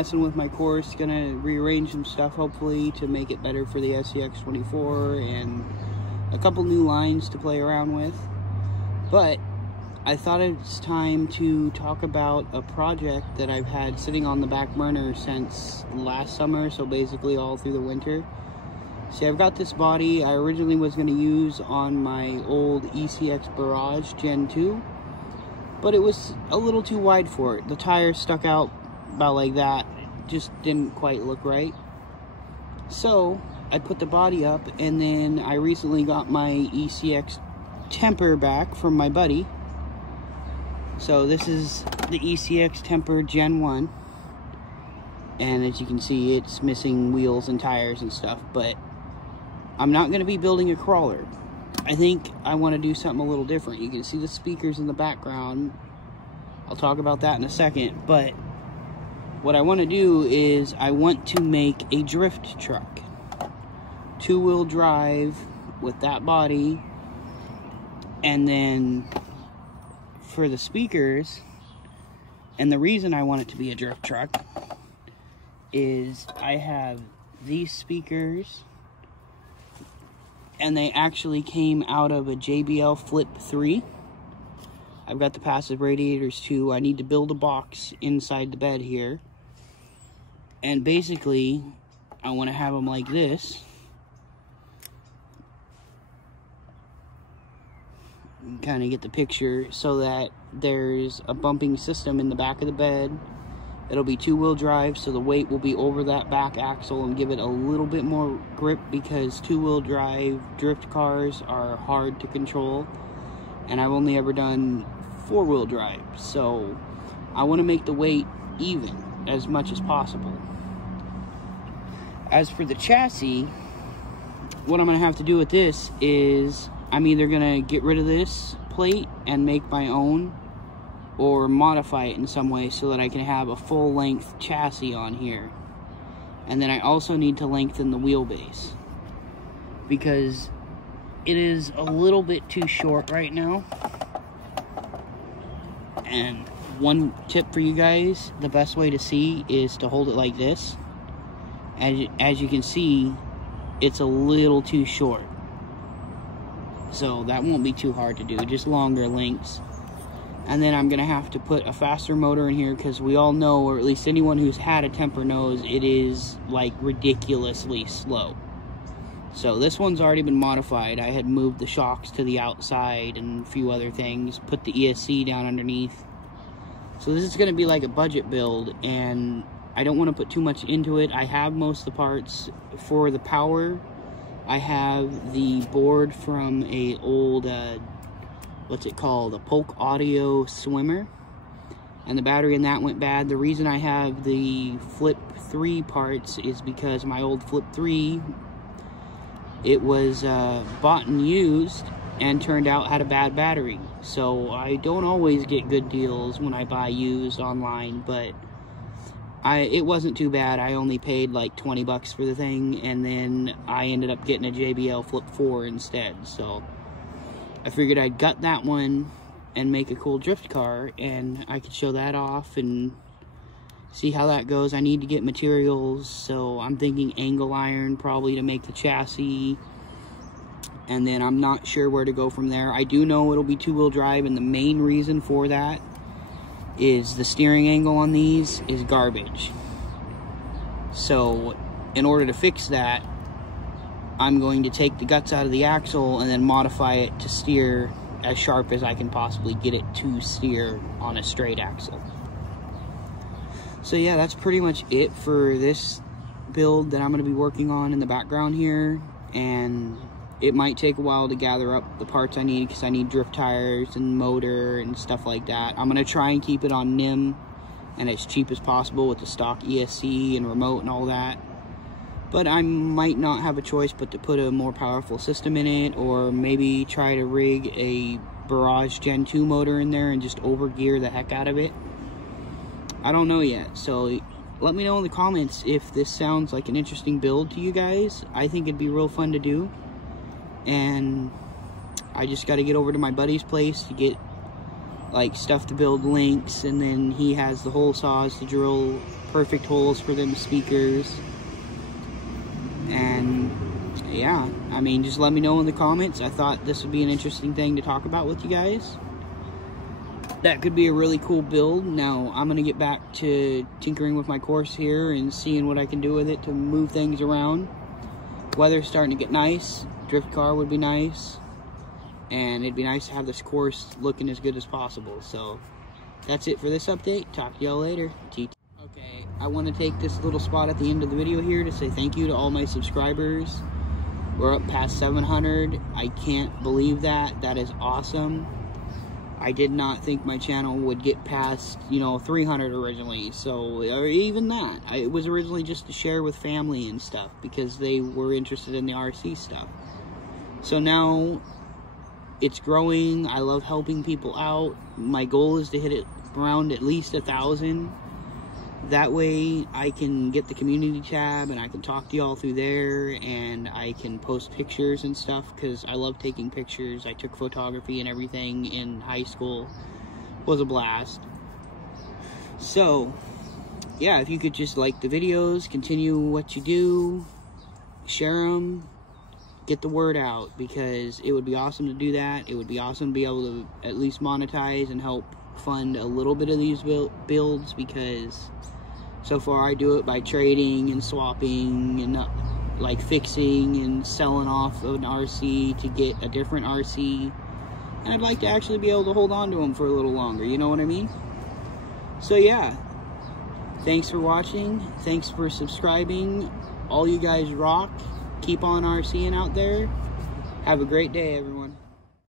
messing with my course, gonna rearrange some stuff hopefully to make it better for the SCX24 and a couple new lines to play around with. But I thought it's time to talk about a project that I've had sitting on the back burner since last summer, so basically all through the winter. See, I've got this body I originally was going to use on my old ECX Barrage Gen 2, but it was a little too wide for it. The tire stuck out about like that, just didn't quite look right. So I put the body up, and then I recently got my ECX temper back from my buddy. So this is the ECX Temper Gen 1, and as you can see, it's missing wheels and tires and stuff, but I'm not going to be building a crawler. I think I want to do something a little different. You can see the speakers in the background. I'll talk about that in a second, but what I want to do is I want to make a drift truck. Two-wheel drive with that body, and then for the speakers, and the reason I want it to be a drift truck is I have these speakers, and they actually came out of a JBL Flip 3. I've got the passive radiators too. I need to build a box inside the bed here, and basically I want to have them like this. Kind of get the picture, so that there's a bumping system in the back of the bed. It'll be two-wheel drive, so the weight will be over that back axle and give it a little bit more grip, because two-wheel drive drift cars are hard to control, and I've only ever done four-wheel drive, so I want to make the weight even as much as possible. As for the chassis, what I'm going to have to do with this is I'm either going to get rid of this plate and make my own, or modify it in some way so that I can have a full-length chassis on here. And then I also need to lengthen the wheelbase, because it is a little bit too short right now. And one tip for you guys, the best way to see is to hold it like this. As you can see, it's a little too short. So that won't be too hard to do, just longer lengths. And then I'm going to have to put a faster motor in here, because we all know, or at least anyone who's had a temper knows, it is like ridiculously slow. So this one's already been modified. I had moved the shocks to the outside and a few other things, put the ESC down underneath. So this is going to be like a budget build, and I don't want to put too much into it. I have most of the parts. For the power, I have the board from a old what's it called, a Polk Audio Swimmer, and the battery in that went bad. The reason I have the Flip 3 parts is because my old Flip 3, it was bought and used and turned out had a bad battery. So I don't always get good deals when I buy used online, but it wasn't too bad. I only paid like 20 bucks for the thing, and then I ended up getting a JBL Flip 4 instead. So I figured I'd gut that one and make a cool drift car, and I could show that off and see how that goes. I need to get materials, so I'm thinking angle iron probably to make the chassis, and then I'm not sure where to go from there. I do know it'll be two-wheel drive, and the main reason for that is the steering angle on these is garbage. So in order to fix that, I'm going to take the guts out of the axle and then modify it to steer as sharp as I can possibly get it to steer on a straight axle. So yeah, that's pretty much it for this build that I'm going to be working on in the background here, and it might take a while to gather up the parts I need, because I need drift tires and motor and stuff like that. I'm going to try and keep it on NIM and as cheap as possible with the stock ESC and remote and all that. But I might not have a choice but to put a more powerful system in it, or maybe try to rig a Barrage Gen 2 motor in there and just overgear the heck out of it. I don't know yet, so let me know in the comments if this sounds like an interesting build to you guys. I think it'd be real fun to do, and I just got to get over to my buddy's place to get like stuff to build links, and then he has the hole saws to drill perfect holes for them speakers. And yeah, I mean, just let me know in the comments. I thought this would be an interesting thing to talk about with you guys. That could be a really cool build. Now, I'm going to get back to tinkering with my course here and seeing what I can do with it to move things around. Weather's starting to get nice. Drift car would be nice. And it'd be nice to have this course looking as good as possible. So, that's it for this update. Talk to y'all later. Okay, I want to take this little spot at the end of the video here to say thank you to all my subscribers. We're up past 700. I can't believe that. That is awesome. I did not think my channel would get past, 300 originally. So, or even that. It was originally just to share with family and stuff because they were interested in the RC stuff. So now it's growing. I love helping people out. My goal is to hit it around at least 1,000. That way I can get the community tab and I can talk to y'all through there, and I can post pictures and stuff because I love taking pictures. I took photography and everything in high school. It was a blast. So yeah, if you could just like the videos, continue what you do, share them, get the word out, because it would be awesome to do that. It would be awesome to be able to at least monetize and help fund a little bit of these builds, because so far I do it by trading and swapping and like fixing and selling off an RC to get a different RC, and I'd like to actually be able to hold on to them for a little longer, you know what I mean? So yeah, thanks for watching, thanks for subscribing, all you guys rock, keep on RCing out there, have a great day everyone.